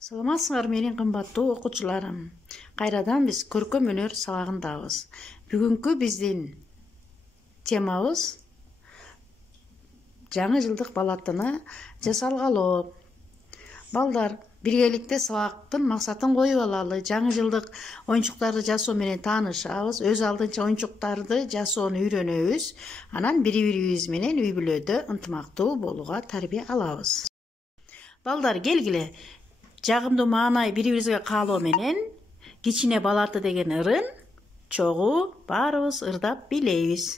Саламатсыңар менин кымбаттуу окуучуларым. Кайрадан биз көркөм өнөр сабагындабыз. Бүгүнкү биздин темабыз жаңы жылдык балатыны жасалгалоо. Балдар, биргеликте сабактын максатын коюп алалы. Жаңы жылдык оюнчуктарды жасоо менен таанышабыз. Өз алдынча оюнчуктарды жасоону үйрөнөбүз. Анан бири-бирибиз менен үй бүлөдө ынтымактуу болууга тарбия алабыз. Балдар, келгиле. Жагымдуу маанай бири-бирибизге каалоо менен кичине балаты деген ырын чогуу баарыбыз ырдап бийлейбиз.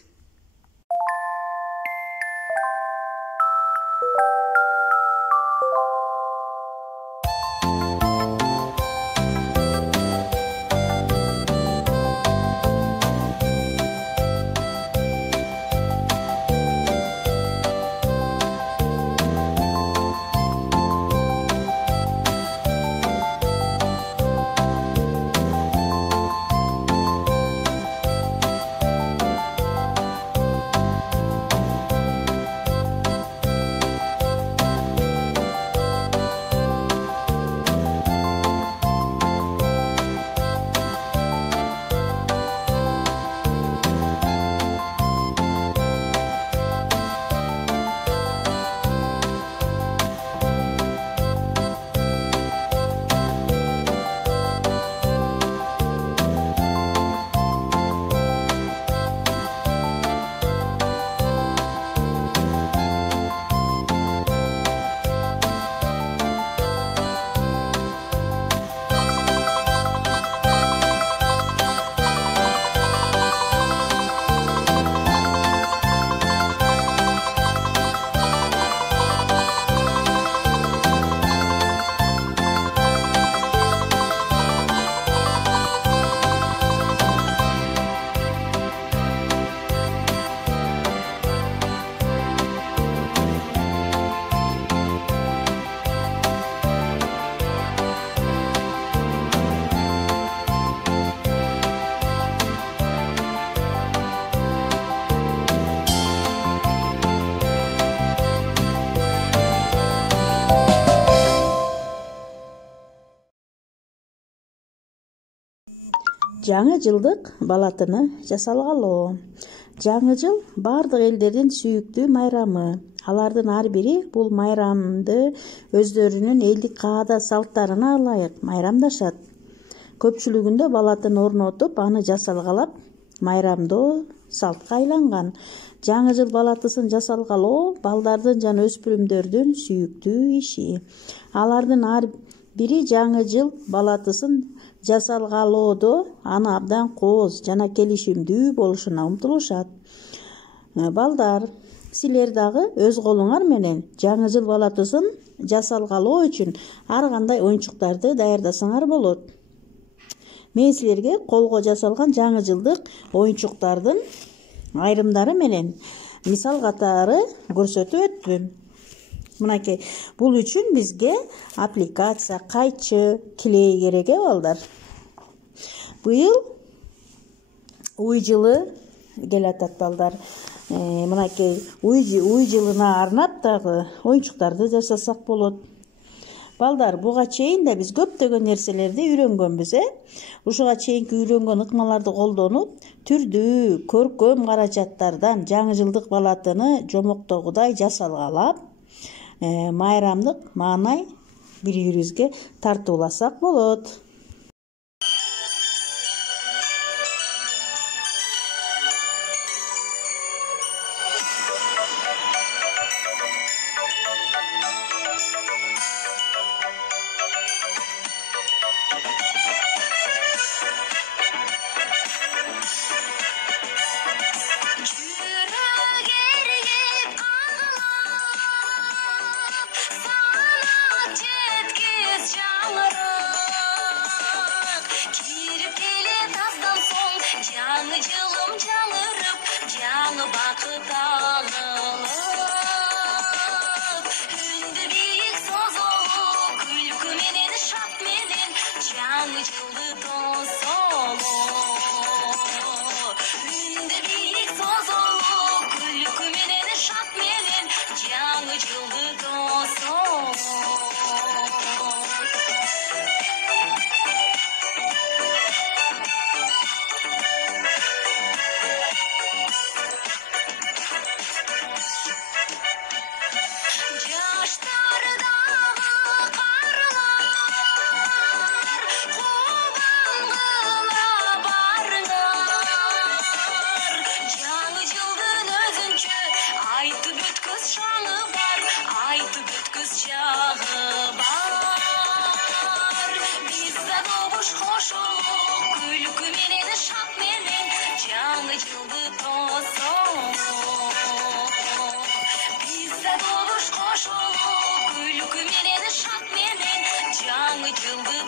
Жаңы жылдык балатыны жасалгалоо. Жаңы жыл бардык элдердин сүйүктүү майрамы. Алардын ар бири бул майрамды өздөрүнүн элдик каада салттарына ылайык майрамдашат. Көпчүлүгүндө балатын орнотуп, аны жасалгалап, майрамдоо салтка айланган. Жаңы жыл балатысын жасалгалоо балдардын жана өспүрүмдөрдүн сүйүктүү иши. Алардын ар бири жаңы жыл балатысын жасалгалоодо аны абдан кооз жана келишимдүү болушуна умтулушат. Балдар, силер дагы өз колуңар менен жаңы жыл балатысын жасалгалоо үчүн ар кандай оюнчуктарды даярдасаңар болот. Мен силерге колго жасалган жаңы жылдык оюнчуктардын айрымдары менен мисал катары көрсөтүп өттүм. Мынакей, бул үчүн бизге аппликация, кайчы, клей керек балдар. Быйыл уй жылы келатат балдар. Мынакей, уй жылына арнап дагы оюнчуктарды жасасак болот. Балдар, буга чейин да биз көптөгөн нерселерди үйрөнгөнбүз, Ушуга чейинки үйрөнгөн ыкмаларды колдонуп, түрдүү, көркөм каражаттардан жаңы жылдык балатыны жомоктогудай жасалгалап, майрамдык маанай бири-бирибизге тартууласак болот. yıldız